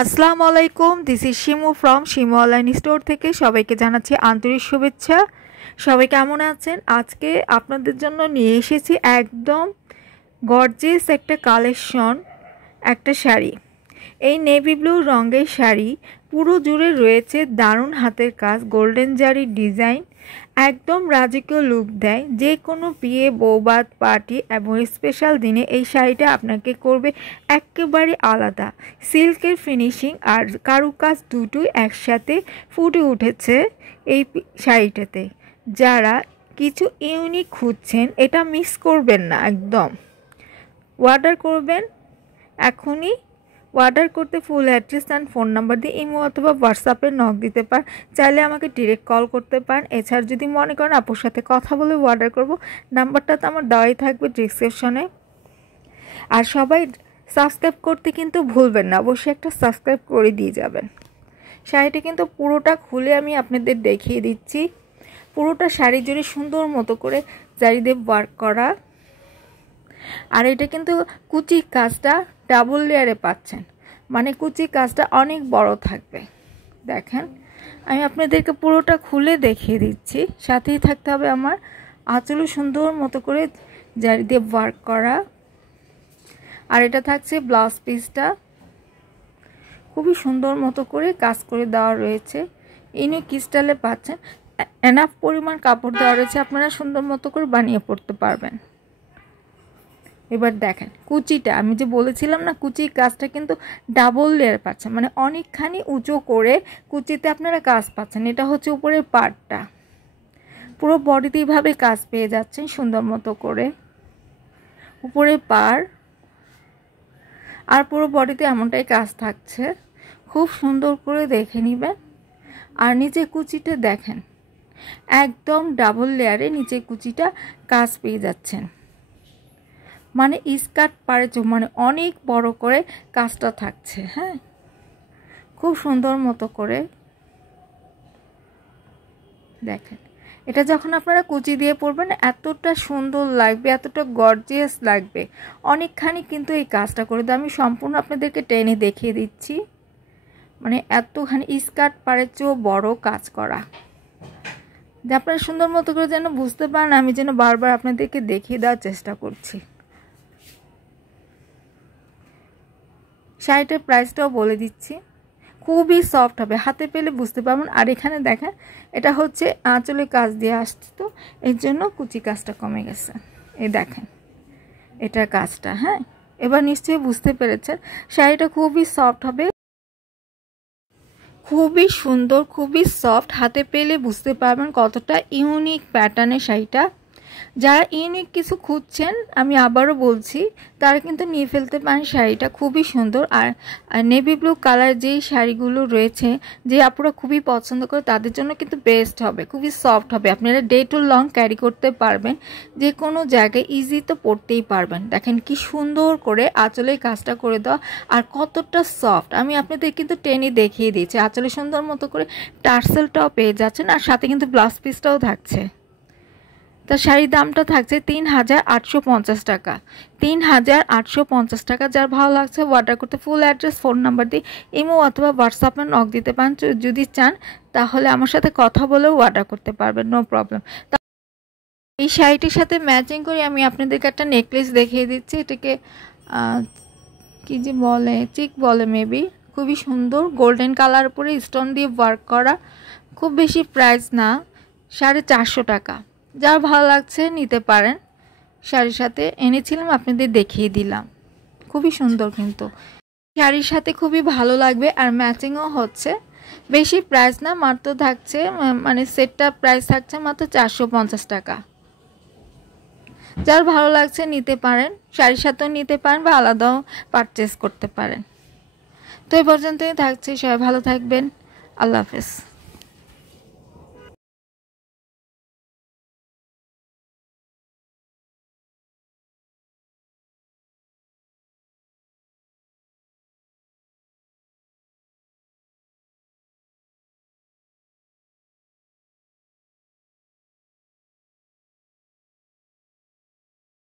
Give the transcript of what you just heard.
আসসালামু আলাইকুম, this is Shimu from Shimu online store থেকে সবাইকে জানাচ্ছি আন্তরিক শুভেচ্ছা। সবাই কেমন আছেন? আজকে আপনাদের জন্য নিয়ে এসেছি একদম গর্জিয়াস একটা কালেকশন, একটা শাড়ি। এই নেভি ব্লু রঙের শাড়ি পুরো জুড়ে রয়েছে দারুণ হাতের কাজ, গোল্ডেন জারি ডিজাইন, একদম রাজকীয় লুক দেয়। যে কোনো বিয়ে, বৌভাত, পার্টি এবং স্পেশাল দিনে এই শাড়িটা আপনাকে করবে একেবারে আলাদা। সিল্কের ফিনিশিং আর কারুকাজ দুটোই একসাথে ফুটে উঠেছে এই শাড়িটাতে। যারা কিছু ইউনিক খুঁজছেন, এটা মিস করবেন না একদম। অর্ডার করবেন এখনই। অর্ডার করতে full address and phone number দিয়ে ইমো অথবা হোয়াটসঅ্যাপে নক দিতে পারেন। চাইলে আমাকে ডিরেক্ট কল করতে পারেন। এছাড়া যদি মনে করেন আপুর সাথে কথা বলে অর্ডার করব, নাম্বারটা তো আমার দেওয়াই থাকবে ডিসক্রিপশনে। আর সবাই সাবস্ক্রাইব করতে কিন্তু ভুলবেন না, অবশ্যই একটা সাবস্ক্রাইব করে দিয়ে যাবেন। শাড়িটা কিন্তু পুরোটা খুলে আমি আপনাদের দেখিয়ে দিচ্ছি। পুরোটা শাড়ি জুড়ে সুন্দর মতো করে জারি দিয়ে ওয়ার্ক করা। আর এটা কিন্তু কুচি কাজটা ডাবল লেয়ারে পাচ্ছেন, মানে কুচি কাজটা অনেক বড় থাকবে। দেখেন, আমি আপনাদেরকে পুরোটা খুলে দেখিয়ে দিচ্ছি, সাথেই থাকতে হবে আমার। আঁচলে সুন্দর মতো করে জারি দিয়ে ওয়ার্ক করা। আর এটা থাকছে ব্লাউজ পিসটা, খুবই সুন্দর মতো করে কাজ করে দেওয়া রয়েছে। ইউনিক স্টাইলে পাচ্ছেন, এনাফ পরিমাণ কাপড় দেওয়া রয়েছে, আপনারা সুন্দর মতো করে বানিয়ে পড়তে পারবেন। এবার দেখেন কুচিটা, আমি যে বলেছিলাম না কুচির কাজটা কিন্তু ডাবল লেয়ার পাচ্ছেন, মানে অনেকখানি উঁচু করে কুচিতে আপনারা কাজ পাচ্ছেন। এটা হচ্ছে উপরের পার্টটা, পুরো বডিতে এইভাবে কাজ পেয়ে যাচ্ছেন সুন্দর মতো করে। উপরের পাড় আর পুরো বডিতে এমনটাই কাজ থাকছে, খুব সুন্দর করে দেখে নেবেন। আর নিচে কুচিটা দেখেন, একদম ডাবল লেয়ারে নিচে কুচিটা কাজ পেয়ে যাচ্ছেন, মানে স্কার্ট পাড়ে মানে অনেক বড় করে কাজটা থাকছে। হ্যাঁ, খুব সুন্দর মতো করে দেখেন। এটা যখন আপনারা কুচি দিয়ে পরবেন এতটা সুন্দর লাগবে, এতটা গর্জিয়াস লাগবে। অনেকখানি কিন্তু এই কাজটা করে দেয়। আমি সম্পূর্ণ আপনাদেরকে টেনে দেখিয়ে দিচ্ছি, মানে এতখানি স্কার্ট পাড়ের চেয়েও বড় কাজ করা, যে আপনারা সুন্দর মতো করে যেন বুঝতে পারেন। আমি যেন বারবার আপনাদেরকে দেখিয়ে দেওয়ার চেষ্টা করছি। শাড়িটার প্রাইসটাও বলে দিচ্ছি, খুবই সফট হবে, হাতে পেলে বুঝতে পারবেন। আর এখানে দেখেন, এটা হচ্ছে আঁচলে কাজ দিয়ে আসছে, তো এর জন্য কুচি কাজটা কমে গেছে। এই দেখেন এটার কাজটা। হ্যাঁ, এবার নিশ্চয়ই বুঝতে পেরেছেন। শাড়িটা খুবই সফট হবে, খুবই সুন্দর, খুবই সফট। হাতে পেলে বুঝতে পারবেন কতটা ইউনিক প্যাটার্নের শাড়িটা। যারা ইউনিক কিছু খুঁজছেন, আমি আবারও বলছি, তারা কিন্তু নিয়ে ফেলতে পারেন। শাড়িটা খুবই সুন্দর। আর নেভি ব্লু কালার যেই শাড়িগুলো রয়েছে, যে আপুরা খুবই পছন্দ করে, তাদের জন্য কিন্তু বেস্ট হবে, খুবই সফট হবে। আপনারা ডে টু লং ক্যারি করতে পারবেন, যে কোনো জায়গায় ইজি তো পরতেই পারবেন। দেখেন কি সুন্দর করে আঁচলে কাজটা করে দেওয়া, আর কতটা সফট আমি আপনাদের কিন্তু টেনে দেখিয়ে দিয়েছি। আঁচলে সুন্দর মতো করে টার্সেলটাও পেয়ে যাচ্ছেন, আর সাথে কিন্তু ব্লাউজ পিসটাও থাকছে। তার শাড়ির দামটা থাকছে ৩,৮৫০ টাকা। ৩,৮৫০ টাকা। যার ভালো লাগছে অর্ডার করতে ফুল অ্যাড্রেস, ফোন নাম্বার দিয়ে ইমো অথবা হোয়াটসঅ্যাপে নক দিতে পারেন। যদি চান তাহলে আমার সাথে কথা বলেও অর্ডার করতে পারবেন, নো প্রবলেম। এই শাড়িটির সাথে ম্যাচিং করে আমি আপনাদেরকে একটা নেকলেস দেখিয়ে দিচ্ছি। এটাকে কি যে বলে, চিক বলে মেবি। খুবই সুন্দর, গোল্ডেন কালার উপরে স্টোন দিয়ে ওয়ার্ক করা। খুব বেশি প্রাইস না, 450 টাকা। যার ভালো লাগছে নিতে পারেন। শাড়ির সাথে এনেছিলাম, আপনাদের দেখিয়ে দিলাম। খুবই সুন্দর, কিন্তু শাড়ির সাথে খুবই ভালো লাগবে। আর ম্যাচিংও হচ্ছে। বেশি প্রাইস না, মাত্র থাকছে, মানে সেটটা প্রাইস থাকছে মাত্র 450 টাকা। যার ভালো লাগছে নিতে পারেন, শাড়ির সাথেও নিতে পারেন বা আলাদাও পারচেস করতে পারেন। তো এই পর্যন্তই থাকছে, সবাই ভালো থাকবেন। আল্লাহ হাফেজ।